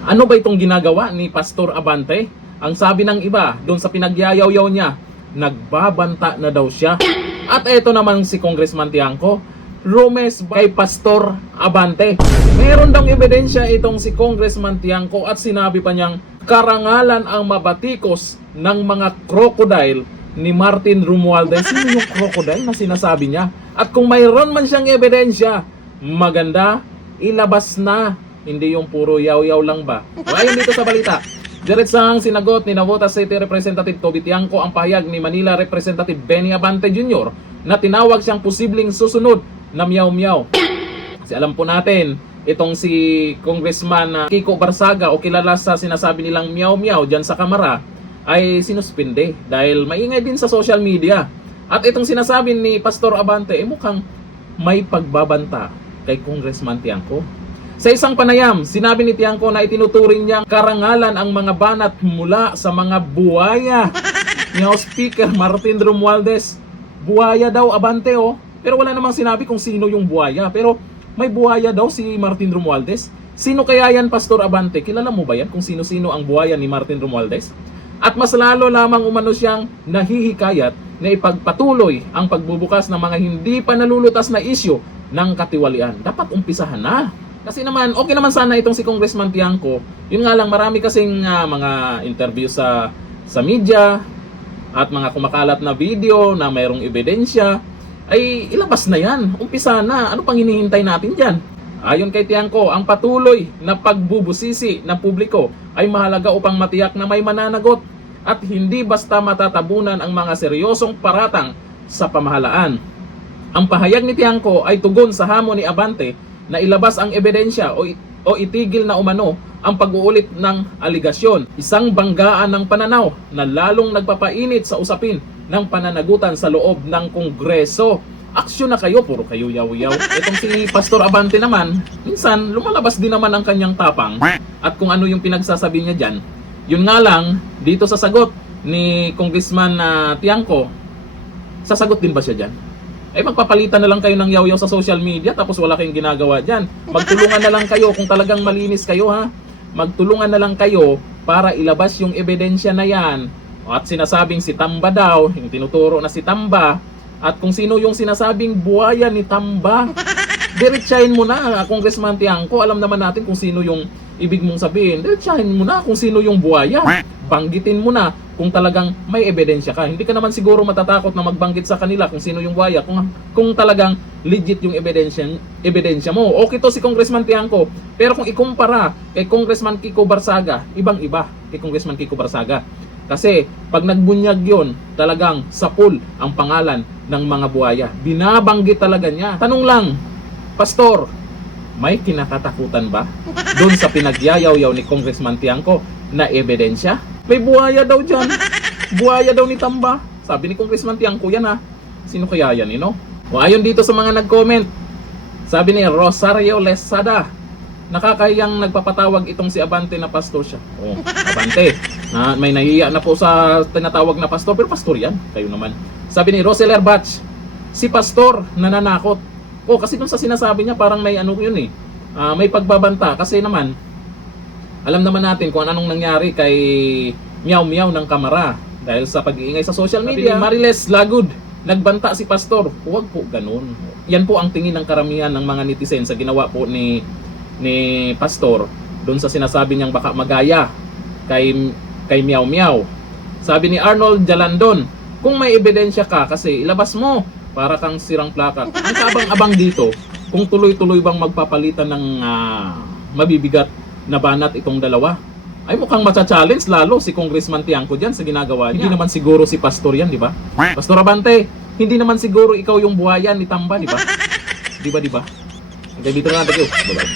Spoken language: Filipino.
Ano ba itong ginagawa ni Pastor Abante? Ang sabi ng iba, doon sa pinagyayaw-yaw niya, nagbabanta na daw siya. At eto naman si Congressman Tiangco, Romes kay Pastor Abante. Meron daw ebidensya itong si Congressman Tiangco at sinabi pa niyang karangalan ang mabatikos ng mga crocodile ni Martin Romualdez. Sino yung crocodile na sinasabi niya? At kung mayroon man siyang ebidensya, maganda, ilabas na. Hindi yung puro yaw-yaw lang ba? Ayon dito sa balita, diretsahang sinagot ni Navotas City Representative Toby Tiangco ang pahayag ni Manila Representative Benny Abante Jr. na tinawag siyang posibleng susunod na miyaw-miyaw. Kasi alam po natin, itong si Congressman Kiko Barsaga o kilala sa sinasabi nilang miyaw-miyaw dyan sa Kamara ay sinuspinde dahil maingay din sa social media. At itong sinasabi ni Pastor Abante mukhang may pagbabanta kay Congressman Tiangco. Sa isang panayam, sinabi ni Tiangco na itinuturing niyang karangalan ang mga banat mula sa mga buwaya ni House Speaker Martin Romualdez. Buwaya daw Abante pero wala namang sinabi kung sino yung buwaya. Pero may buwaya daw si Martin Romualdez. Sino kaya yan, Pastor Abante? Kilala mo ba yan kung sino-sino ang buwaya ni Martin Romualdez? At mas lalo lamang umano siyang nahihikayat na ipagpatuloy ang pagbubukas ng mga hindi pa nalulutas na isyu ng katiwalian. Dapat umpisahan na. Kasi naman, okay naman sana itong si Congressman Tiangco. Yun nga lang, marami kasing mga interview sa media at mga kumakalat na video na mayroong ebidensya. Ay ilabas na yan. Umpisa na. Ano pang hinihintay natin dyan? Ayon kay Tiangco, ang patuloy na pagbubusisi ng publiko ay mahalaga upang matiyak na may mananagot at hindi basta matatabunan ang mga seryosong paratang sa pamahalaan. Ang pahayag ni Tiangco ay tugon sa hamon ni Abante na ilabas ang ebidensya o itigil na umano ang pag-uulit ng aligasyon. Isang banggaan ng pananaw na lalong nagpapainit sa usapin ng pananagutan sa loob ng Kongreso. Aksyon na kayo, puro kayo yaw-yaw. Itong si Pastor Abante naman, minsan lumalabas din naman ang kanyang tapang at kung ano yung pinagsasabi niya dyan. Yun nga lang, dito sa sagot ni Congressman Tiangco, sasagot din ba siya dyan? Ay magpapalitan na lang kayo ng yaw-yaw sa social media tapos wala kayong ginagawa dyan. Magtulungan na lang kayo kung talagang malinis kayo Magtulungan na lang kayo para ilabas yung ebidensya na yan. At sinasabing si Tamba daw, yung tinuturo na si Tamba, at kung sino yung sinasabing buhaya ni Tamba, diretsahin mo na, Congressman Tiangco. Alam naman natin kung sino yung ibig mong sabihin. Diretsahin mo na kung sino yung buhaya. Banggitin mo na kung talagang may ebidensya ka. Hindi ka naman siguro matatakot na magbanggit sa kanila kung sino yung buhaya kung talagang legit yung ebidensya mo. Okay to si Congressman Tiangco. Pero kung ikumpara kay Congressman Kiko Barsaga, ibang-iba kay Congressman Kiko Barsaga. Kasi pag nagbunyag yun, talagang sapul ang pangalan ng mga buhaya. Binabanggit talaga niya. Tanong lang, Pastor, may kinakatakutan ba doon sa pinagyayaw-yaw ni Congressman Tiangco na ebidensya? May buhaya daw dyan. Buhaya daw ni Tamba. Sabi ni Congressman Tiangco yan Sino kaya yan, O ayon dito sa mga nag-comment, sabi ni Rosario Lesada, nakakayang nagpapatawag itong si Abante na pastor siya. Abante, may nahiya na po sa tinatawag na pastor, pero pastor yan, kayo naman. Sabi ni Roseler Batch, si pastor nananakot. Kasi dun sa sinasabi niya parang may yun may pagbabanta. Kasi naman, alam naman natin kung anong nangyari kay Miyaw-Miyaw ng Kamara dahil sa pag-iingay sa social media. Mariles Lagud, nagbanta si pastor. Huwag po ganun. Yan po ang tingin ng karamihan ng mga netizen sa ginawa po ni pastor doon sa sinasabi niyang baka magaya kay Miyaw-Miyaw. Sabi ni Arnold Jalandon, kung may ebidensya ka kasi ilabas mo para kang sirang plakat. Ang kabang-abang dito kung tuloy-tuloy bang magpapalitan ng mabibigat na banat itong dalawa. Ay mukhang matcha-challenge lalo si Congressman Tiangco diyan sa ginagawa niya. Hindi naman siguro si pastor yan, di ba? Pastor Abante, hindi naman siguro ikaw yung buhayan ni Tamba, di ba? Di ba? Hanggang dito na natin. Bye-bye.